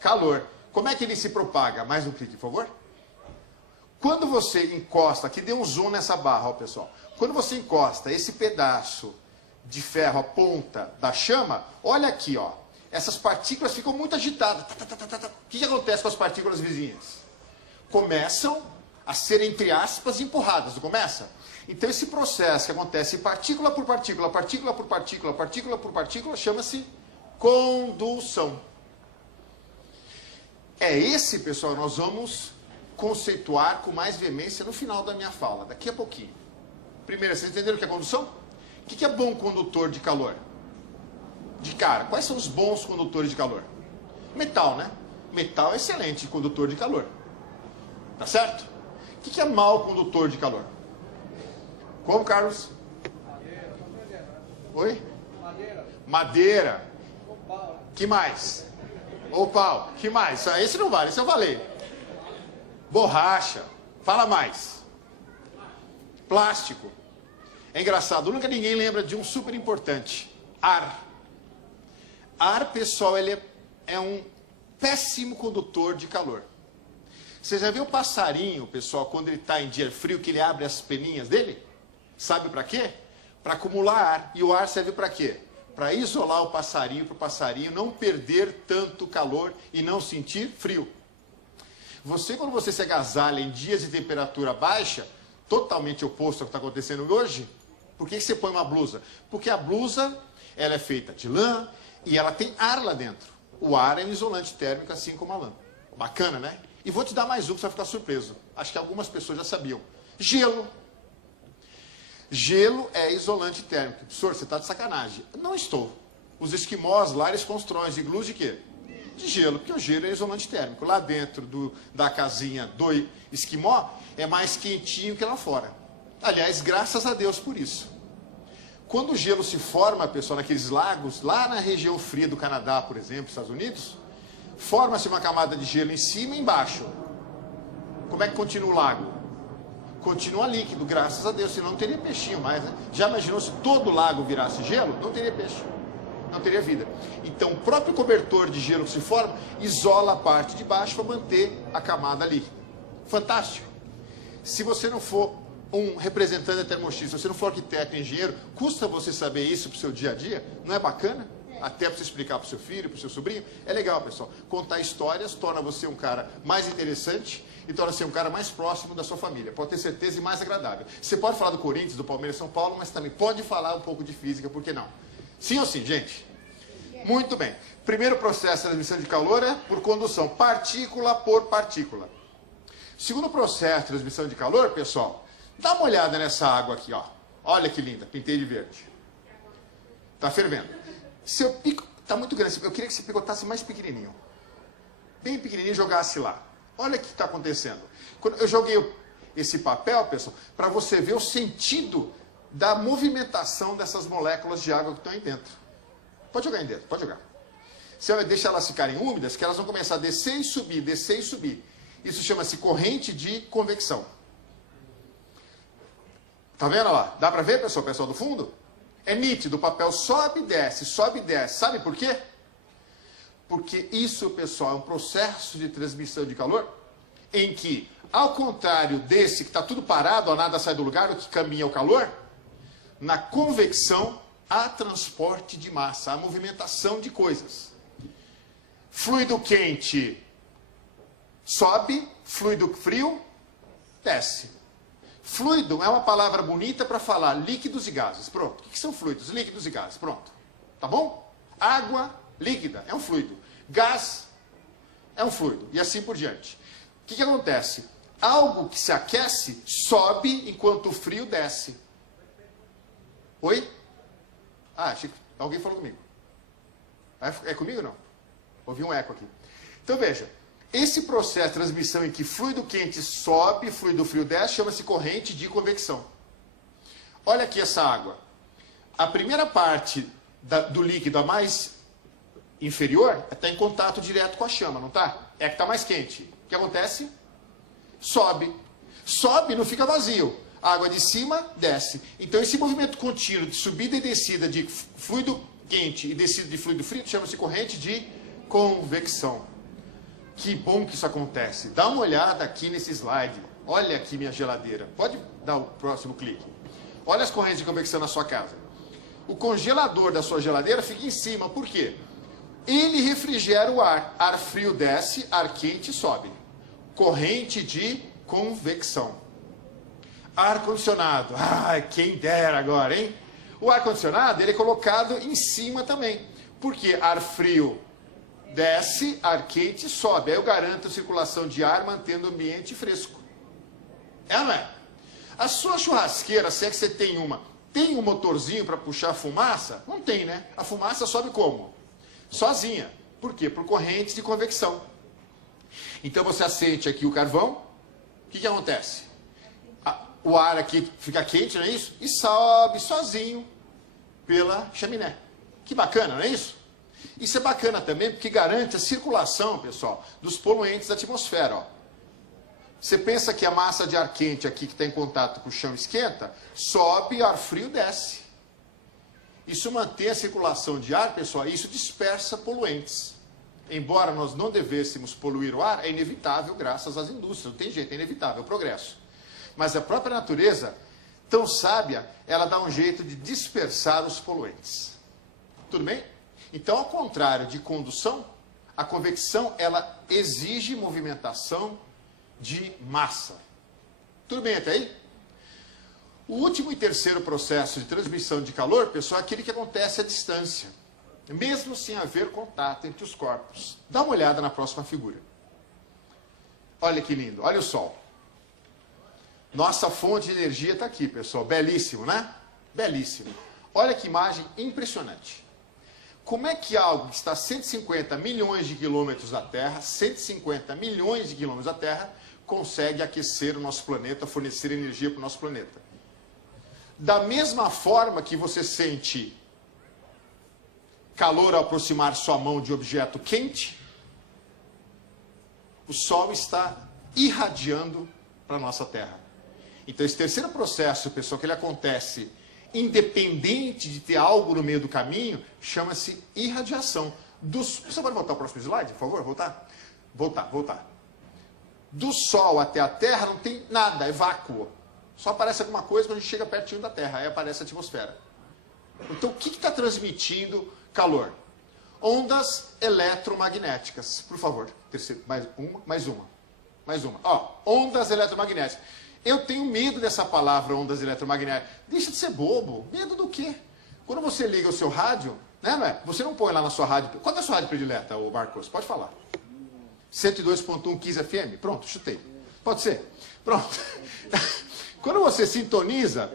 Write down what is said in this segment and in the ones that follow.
calor. Como é que ele se propaga? Mais um clique, por favor. Quando você encosta, aqui dê um zoom nessa barra, ó, pessoal. Quando você encosta esse pedaço de ferro, a ponta da chama, olha aqui, ó. Essas partículas ficam muito agitadas. O que acontece com as partículas vizinhas? Começam a ser, entre aspas, empurradas, não começa? Então esse processo que acontece partícula por partícula, partícula por partícula, partícula por partícula, chama-se condução. É esse, pessoal, nós vamos conceituar com mais veemência no final da minha fala, daqui a pouquinho. Primeiro, vocês entenderam o que é condução? O que é bom condutor de calor? De cara, quais são os bons condutores de calor? Metal, né? Metal é excelente condutor de calor. Tá certo? O que é mau condutor de calor? Como, Carlos? Madeira. Oi? Madeira. Madeira. Ou pau. Que mais? Ou pau. Que mais? Esse não vale, esse eu falei. Borracha. Fala mais. Plástico. É engraçado, nunca ninguém lembra de um super importante. Ar. Ar, pessoal, ele é um péssimo condutor de calor. Você já viu o passarinho, pessoal, quando ele está em dia frio, que ele abre as peninhas dele? Sabe para quê? Para acumular ar. E o ar serve para quê? Para isolar o passarinho, para o passarinho não perder tanto calor e não sentir frio. Você, quando você se agasalha em dias de temperatura baixa, totalmente oposto ao que está acontecendo hoje, por que você põe uma blusa? Porque a blusa, ela é feita de lã e ela tem ar lá dentro. O ar é um isolante térmico, assim como a lã. Bacana, né? E vou te dar mais um, que você vai ficar surpreso. Acho que algumas pessoas já sabiam. Gelo. Gelo é isolante térmico. Professor, você está de sacanagem. Não estou. Os esquimós lá, eles constroem os iglus de quê? De gelo, porque o gelo é isolante térmico. Lá dentro da casinha do esquimó, é mais quentinho que lá fora. Aliás, graças a Deus por isso. Quando o gelo se forma, pessoal, naqueles lagos, lá na região fria do Canadá, por exemplo, Estados Unidos, forma-se uma camada de gelo em cima e embaixo. Como é que continua o lago? Continua líquido, graças a Deus, senão não teria peixinho mais, né? Já imaginou se todo lago virasse gelo? Não teria peixe, não teria vida. Então, o próprio cobertor de gelo que se forma, isola a parte de baixo para manter a camada líquida. Fantástico. Se você não for um representante da termoxis, se você não for arquiteto e engenheiro, custa você saber isso para o seu dia a dia? Não é bacana? Até para você explicar para o seu filho, para o seu sobrinho. É legal, pessoal. Contar histórias torna você um cara mais interessante e torna você um cara mais próximo da sua família. Pode ter certeza, e mais agradável. Você pode falar do Corinthians, do Palmeiras, São Paulo, mas também pode falar um pouco de física, por que não? Sim ou sim, gente? Muito bem. Primeiro processo de transmissão de calor é por condução, partícula por partícula. Segundo processo de transmissão de calor, pessoal, dá uma olhada nessa água aqui, ó. Olha que linda, pintei de verde. Tá fervendo. Se eu pico, tá muito grande, eu queria que você picotasse mais pequenininho. Bem pequenininho e jogasse lá. Olha o que está acontecendo. Quando eu joguei esse papel, pessoal, para você ver o sentido da movimentação dessas moléculas de água que estão aí dentro. Pode jogar aí dentro, pode jogar. Você deixa elas ficarem úmidas, que elas vão começar a descer e subir, descer e subir. Isso chama-se corrente de convecção. Tá vendo lá? Dá para ver, pessoal do fundo? É nítido, o papel sobe e desce, sobe e desce. Sabe por quê? Porque isso, pessoal, é um processo de transmissão de calor em que, ao contrário desse que está tudo parado, ó, nada sai do lugar, o que caminha é o calor, na convecção há transporte de massa, há movimentação de coisas. Fluido quente sobe, fluido frio desce. Fluido é uma palavra bonita para falar líquidos e gases. Pronto. O que são fluidos? Líquidos e gases. Pronto. Tá bom? Água líquida é um fluido. Gás é um fluido. E assim por diante. O que acontece? Algo que se aquece sobe enquanto o frio desce. Oi? Ah, achei que alguém falou comigo. É comigo ou não? Ouvi um eco aqui. Então veja. Esse processo de transmissão em que fluido quente sobe, fluido frio desce, chama-se corrente de convecção. Olha aqui essa água. A primeira parte do líquido, a mais inferior, está em contato direto com a chama, não está? É que está mais quente. O que acontece? Sobe. Sobe, não fica vazio. A água de cima desce. Então esse movimento contínuo de subida e descida de fluido quente e descida de fluido frio chama-se corrente de convecção. Que bom que isso acontece. Dá uma olhada aqui nesse slide. Olha aqui minha geladeira. Pode dar o próximo clique. Olha as correntes de convecção na sua casa. O congelador da sua geladeira fica em cima. Por quê? Ele refrigera o ar. Ar frio desce, ar quente sobe. Corrente de convecção. Ar-condicionado. Ai, quem dera agora, hein? O ar-condicionado, ele é colocado em cima também. Porque ar frio desce, ar quente sobe. Aí eu garanto a circulação de ar, mantendo o ambiente fresco. É ou não é? A sua churrasqueira, se é que você tem um motorzinho para puxar a fumaça? Não tem, né? A fumaça sobe como? Sozinha. Por quê? Por correntes de convecção. Então você acende aqui o carvão, o que acontece? O ar aqui fica quente, não é isso? E sobe sozinho pela chaminé. Que bacana, não é isso? Isso é bacana também porque garante a circulação, pessoal, dos poluentes da atmosfera. Ó. Você pensa que a massa de ar quente aqui que está em contato com o chão esquenta, sobe e ar frio desce. Isso mantém a circulação de ar, pessoal, e isso dispersa poluentes. Embora nós não devêssemos poluir o ar, é inevitável graças às indústrias. Não tem jeito, é inevitável, é o progresso. Mas a própria natureza, tão sábia, ela dá um jeito de dispersar os poluentes. Tudo bem? Então, ao contrário de condução, a convecção, ela exige movimentação de massa. Tudo bem até aí? O último e terceiro processo de transmissão de calor, pessoal, é aquele que acontece à distância, mesmo sem haver contato entre os corpos. Dá uma olhada na próxima figura. Olha que lindo, olha o Sol. Nossa fonte de energia está aqui, pessoal. Belíssimo, né? Belíssimo. Olha que imagem impressionante. Como é que algo que está a 150 milhões de quilômetros da Terra, 150 milhões de quilômetros da Terra, consegue aquecer o nosso planeta, fornecer energia para o nosso planeta? Da mesma forma que você sente calor ao aproximar sua mão de objeto quente, o Sol está irradiando para a nossa Terra. Então, esse terceiro processo, pessoal, que ele acontece independente de ter algo no meio do caminho, chama-se irradiação. Você pode voltar ao próximo slide, por favor? Voltar. Do Sol até a Terra não tem nada, é vácuo. Só aparece alguma coisa quando a gente chega pertinho da Terra, aí aparece a atmosfera. Então, o que está transmitindo calor? Ondas eletromagnéticas. Por favor, terceiro, mais uma. Ó, ondas eletromagnéticas. Eu tenho medo dessa palavra, ondas eletromagnéticas. Deixa de ser bobo. Medo do quê? Quando você liga o seu rádio, né? Você não põe lá na sua rádio. Qual é a sua rádio predileta, Marcos? Pode falar. 102.1 Kiss FM. Pronto, chutei. Pode ser? Pronto. Quando você sintoniza,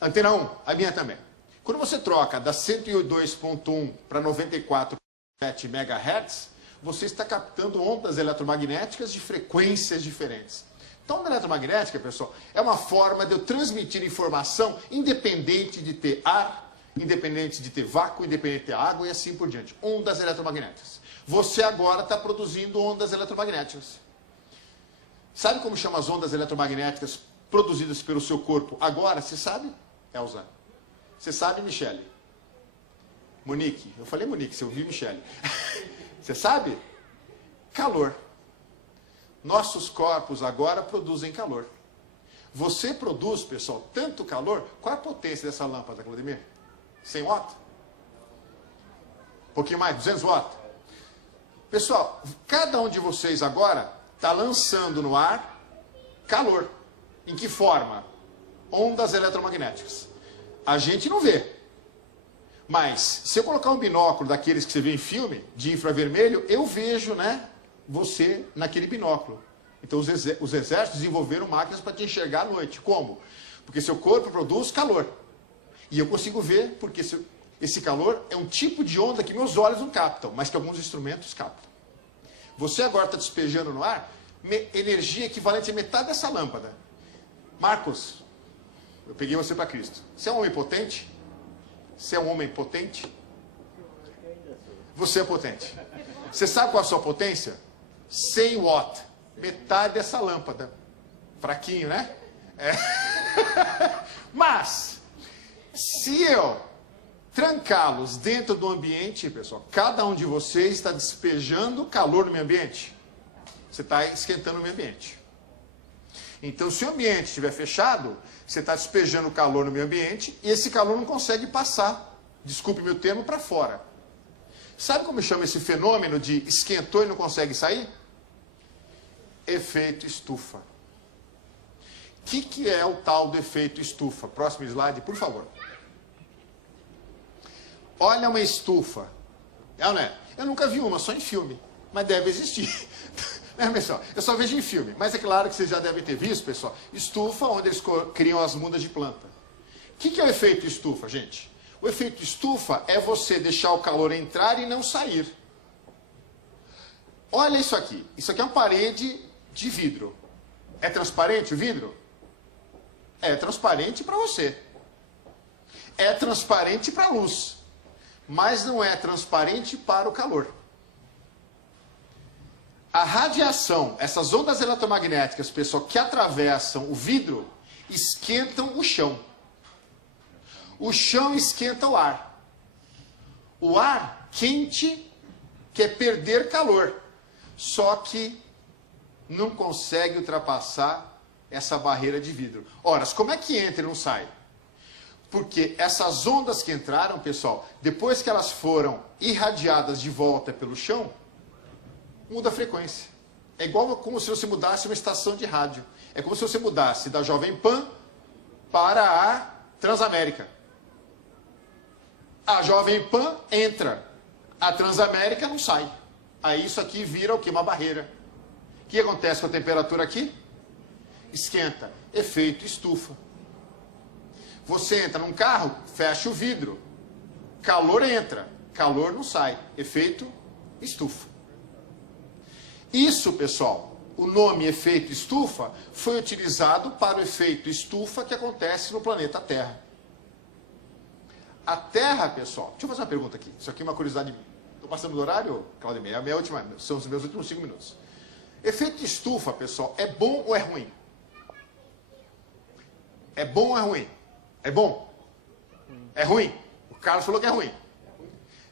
antena 1, a minha também. Quando você troca da 102.1 para 94.7 MHz, você está captando ondas eletromagnéticas de frequências diferentes. Então, onda eletromagnética, pessoal, é uma forma de eu transmitir informação independente de ter ar, independente de ter vácuo, independente de ter água e assim por diante. Ondas eletromagnéticas. Você agora está produzindo ondas eletromagnéticas. Sabe como chama as ondas eletromagnéticas produzidas pelo seu corpo agora? Você sabe, Elza? Você sabe, Michele? Monique. Eu falei Monique, você ouviu, Michele? Você sabe? Calor. Nossos corpos agora produzem calor. Você produz, pessoal, tanto calor. Qual é a potência dessa lâmpada, Claudemir? 100 watts? Um pouquinho mais, 200 watts? Pessoal, cada um de vocês agora está lançando no ar calor. Em que forma? Ondas eletromagnéticas. A gente não vê. Mas, se eu colocar um binóculo daqueles que você vê em filme, de infravermelho, eu vejo, né, você naquele binóculo. Então, os exércitos desenvolveram máquinas para te enxergar à noite. Como? Porque seu corpo produz calor. E eu consigo ver, porque esse calor é um tipo de onda que meus olhos não captam, mas que alguns instrumentos captam. Você agora está despejando no ar energia equivalente a metade dessa lâmpada. Marcos, eu peguei você para Cristo. Você é um homem potente? Você é um homem potente? Você é potente. Você sabe qual é a sua potência? 100 watts. Metade dessa lâmpada. Fraquinho, né? É. Mas, se eu trancá-los dentro do ambiente, pessoal, cada um de vocês está despejando calor no meio ambiente. Você está esquentando o meio ambiente. Então, se o ambiente estiver fechado, você está despejando calor no meio ambiente e esse calor não consegue passar, desculpe meu termo, para fora. Sabe como chama esse fenômeno de esquentou e não consegue sair? Efeito estufa. O que é o tal do efeito estufa? Próximo slide, por favor. Olha uma estufa. É ou não é? Eu nunca vi uma, só em filme. Mas deve existir. Né, pessoal? Eu só vejo em filme. Mas é claro que vocês já devem ter visto, pessoal. Estufa, onde eles criam as mudas de planta. O que é o efeito estufa, gente? O efeito estufa é você deixar o calor entrar e não sair. Olha isso aqui. Isso aqui é uma parede de vidro. É transparente o vidro? É transparente para você. É transparente para a luz. Mas não é transparente para o calor. A radiação, essas ondas eletromagnéticas, pessoal, que atravessam o vidro, esquentam o chão. O chão esquenta o ar. O ar quente quer perder calor. Só que não consegue ultrapassar essa barreira de vidro. Ora, como é que entra e não sai? Porque essas ondas que entraram, pessoal, depois que elas foram irradiadas de volta pelo chão, muda a frequência. É igual como se você mudasse uma estação de rádio. É como se você mudasse da Jovem Pan para a Transamérica. A Jovem Pan entra, a Transamérica não sai. Aí isso aqui vira o quê? Uma barreira. O que acontece com a temperatura aqui? Esquenta. Efeito estufa. Você entra num carro, fecha o vidro. Calor entra, calor não sai. Efeito estufa. Isso, pessoal, o nome efeito estufa foi utilizado para o efeito estufa que acontece no planeta Terra. A Terra, pessoal, deixa eu fazer uma pergunta aqui. Isso aqui é uma curiosidade minha. Estou passando do horário, Claudemir? São os meus últimos 5 minutos. Efeito estufa, pessoal, é bom ou é ruim? É bom ou é ruim? É bom? É ruim? O Carlos falou que é ruim.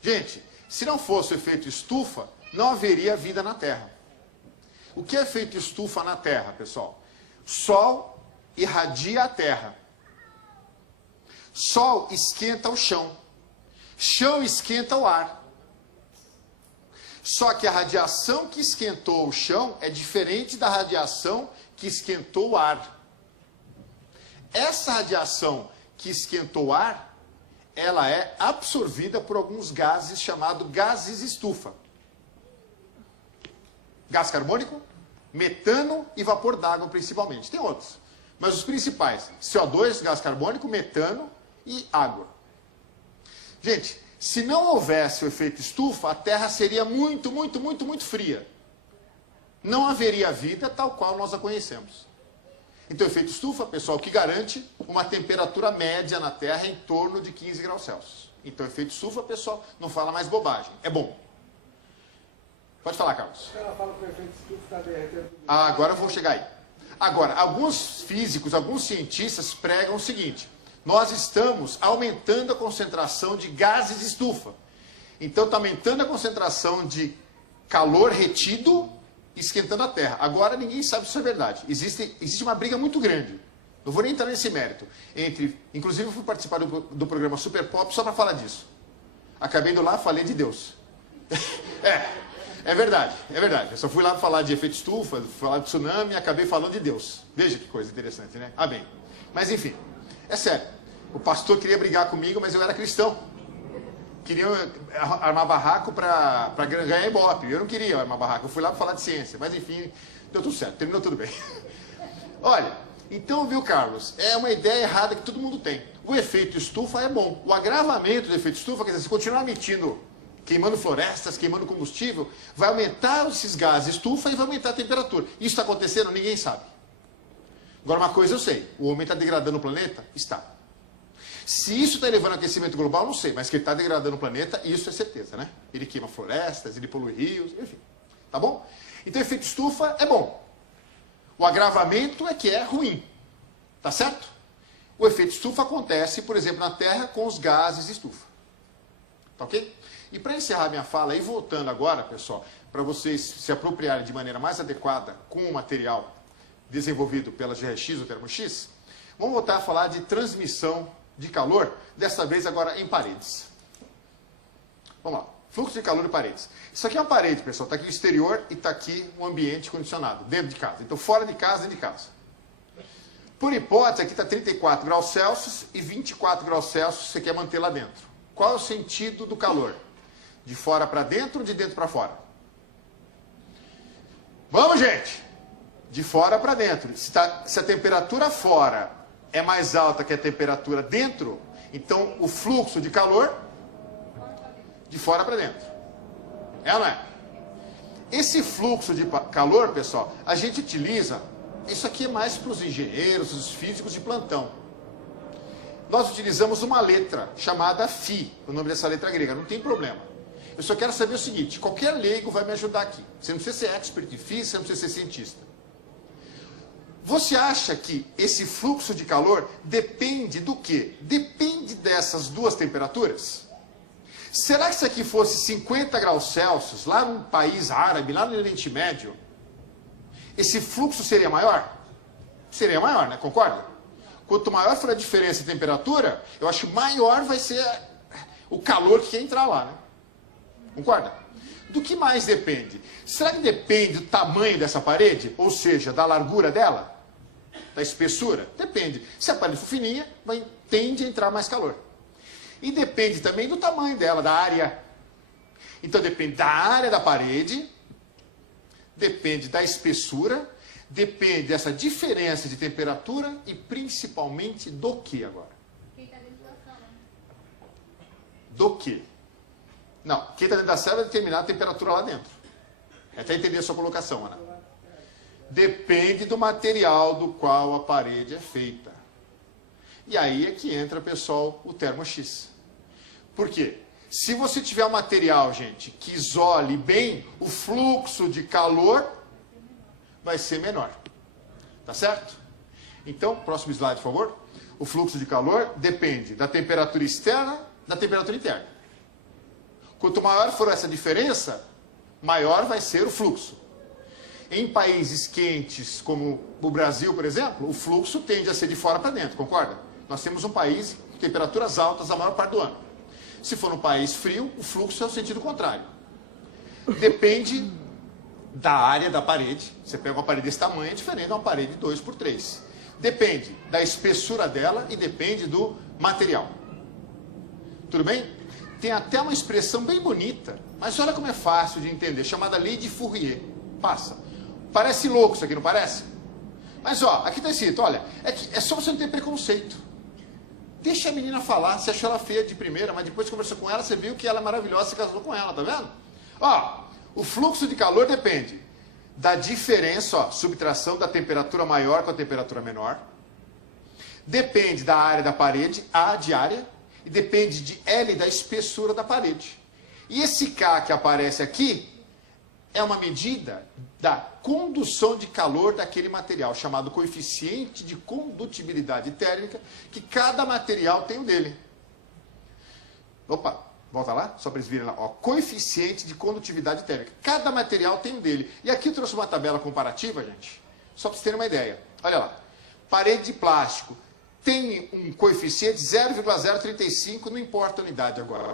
Gente, se não fosse o efeito estufa, não haveria vida na Terra. O que é efeito estufa na Terra, pessoal? Sol irradia a Terra. Sol esquenta o chão. Chão esquenta o ar. Só que a radiação que esquentou o chão é diferente da radiação que esquentou o ar. Essa radiação que esquentou o ar, ela é absorvida por alguns gases chamados gases estufa. Gás carbônico, metano e vapor d'água principalmente. Tem outros, mas os principais, CO2, gás carbônico, metano e água. Gente, se não houvesse o efeito estufa, a Terra seria muito, muito, muito, muito fria. Não haveria vida tal qual nós a conhecemos. Então, o efeito estufa, pessoal, que garante uma temperatura média na Terra em torno de 15 graus Celsius. Então, o efeito estufa, pessoal, não fala mais bobagem. É bom. Pode falar, Carlos. Ela fala que o efeito estufa está derretendo. Agora eu vou chegar aí. Agora, alguns físicos, alguns cientistas pregam o seguinte: nós estamos aumentando a concentração de gases estufa. Então, está aumentando a concentração de calor retido, esquentando a Terra. Agora, ninguém sabe se isso é verdade. Existe uma briga muito grande. Não vou nem entrar nesse mérito. Inclusive, eu fui participar do programa Super Pop só para falar disso. Acabei indo lá, falei de Deus. É verdade, é verdade. Eu só fui lá falar de efeito estufa, falar de tsunami e acabei falando de Deus. Veja que coisa interessante, né? Ah, bem. Mas, enfim, é sério. O pastor queria brigar comigo, mas eu era cristão. Queriam armar barraco para ganhar Ibope. Eu não queria armar barraco. Eu fui lá para falar de ciência. Mas, enfim, deu tudo certo. Terminou tudo bem. Olha, então, viu, Carlos? É uma ideia errada que todo mundo tem. O efeito estufa é bom. O agravamento do efeito estufa, quer dizer, se continuar emitindo, queimando florestas, queimando combustível, vai aumentar esses gases estufa e vai aumentar a temperatura. Isso está acontecendo? Ninguém sabe. Agora, uma coisa eu sei. O homem está degradando o planeta? Está. Se isso está elevando o aquecimento global, não sei, mas que ele está degradando o planeta, isso é certeza, né? Ele queima florestas, ele polui rios, enfim. Tá bom? Então, o efeito estufa é bom. O agravamento é que é ruim. Tá certo? O efeito estufa acontece, por exemplo, na Terra com os gases estufa. Tá ok? E para encerrar minha fala, e voltando agora, pessoal, para vocês se apropriarem de maneira mais adequada com o material desenvolvido pela GRX ou ThermoX, vamos voltar a falar de transmissão de calor, dessa vez agora em paredes. Vamos lá, fluxo de calor em paredes. Isso aqui é uma parede, pessoal, está aqui o exterior e está aqui um ambiente condicionado, dentro de casa. Então, fora de casa, dentro de casa. Por hipótese, aqui está 34 graus Celsius e 24 graus Celsius você quer manter lá dentro. Qual é o sentido do calor? De fora para dentro ou de dentro para fora? Vamos, gente! De fora para dentro. Se a temperatura fora é mais alta que a temperatura dentro, então o fluxo de calor de fora para dentro. É ou não é? Esse fluxo de calor, pessoal, a gente utiliza, isso aqui é mais para os engenheiros, os físicos de plantão. Nós utilizamos uma letra chamada Φ, o nome dessa letra grega, não tem problema. Eu só quero saber o seguinte, qualquer leigo vai me ajudar aqui. Você não precisa ser expert em física, você não precisa ser cientista. Você acha que esse fluxo de calor depende do quê? Depende dessas duas temperaturas? Será que se aqui fosse 50 graus Celsius, lá num país árabe, lá no Oriente Médio, esse fluxo seria maior? Seria maior, né? Concorda? Quanto maior for a diferença de temperatura, eu acho que maior vai ser o calor que quer entrar lá, né? Concorda? Do que mais depende? Será que depende do tamanho dessa parede? Ou seja, da largura dela? Da espessura? Depende. Se a parede for fininha, tende a entrar mais calor. E depende também do tamanho dela, da área. Então depende da área da parede, depende da espessura, depende dessa diferença de temperatura e principalmente do que agora? Do que? Não, quem está dentro da célula vai determinar a temperatura lá dentro. Até entender a sua colocação, Ana. Depende do material do qual a parede é feita. E aí é que entra, pessoal, o ThermoX. Por quê? Se você tiver um material, gente, que isole bem, o fluxo de calor vai ser menor. Tá certo? Então, próximo slide, por favor. O fluxo de calor depende da temperatura externa da temperatura interna. Quanto maior for essa diferença, maior vai ser o fluxo. Em países quentes, como o Brasil, por exemplo, o fluxo tende a ser de fora para dentro, concorda? Nós temos um país com temperaturas altas a maior parte do ano. Se for um país frio, o fluxo é o sentido contrário. Depende da área da parede. Você pega uma parede desse tamanho, é diferente de uma parede de 2x3. Depende da espessura dela e depende do material. Tudo bem? Tem até uma expressão bem bonita, mas olha como é fácil de entender, chamada lei de Fourier. Passa. Parece louco isso aqui, não parece? Mas ó, aqui está escrito, olha, é só você não ter preconceito. Deixa a menina falar, você achou ela feia de primeira, mas depois conversou com ela, você viu que ela é maravilhosa, você casou com ela, tá vendo? Ó, o fluxo de calor depende da diferença, ó, subtração da temperatura maior com a temperatura menor. Depende da área da parede, A de área, e depende de L da espessura da parede. E esse K que aparece aqui é uma medida da condução de calor daquele material, chamado coeficiente de condutibilidade térmica, que cada material tem o dele. Opa, volta lá, só para eles virem lá. Ó, coeficiente de condutividade térmica. Cada material tem o dele. E aqui eu trouxe uma tabela comparativa, gente, só para vocês terem uma ideia. Olha lá, parede de plástico tem um coeficiente 0,035, não importa a unidade agora.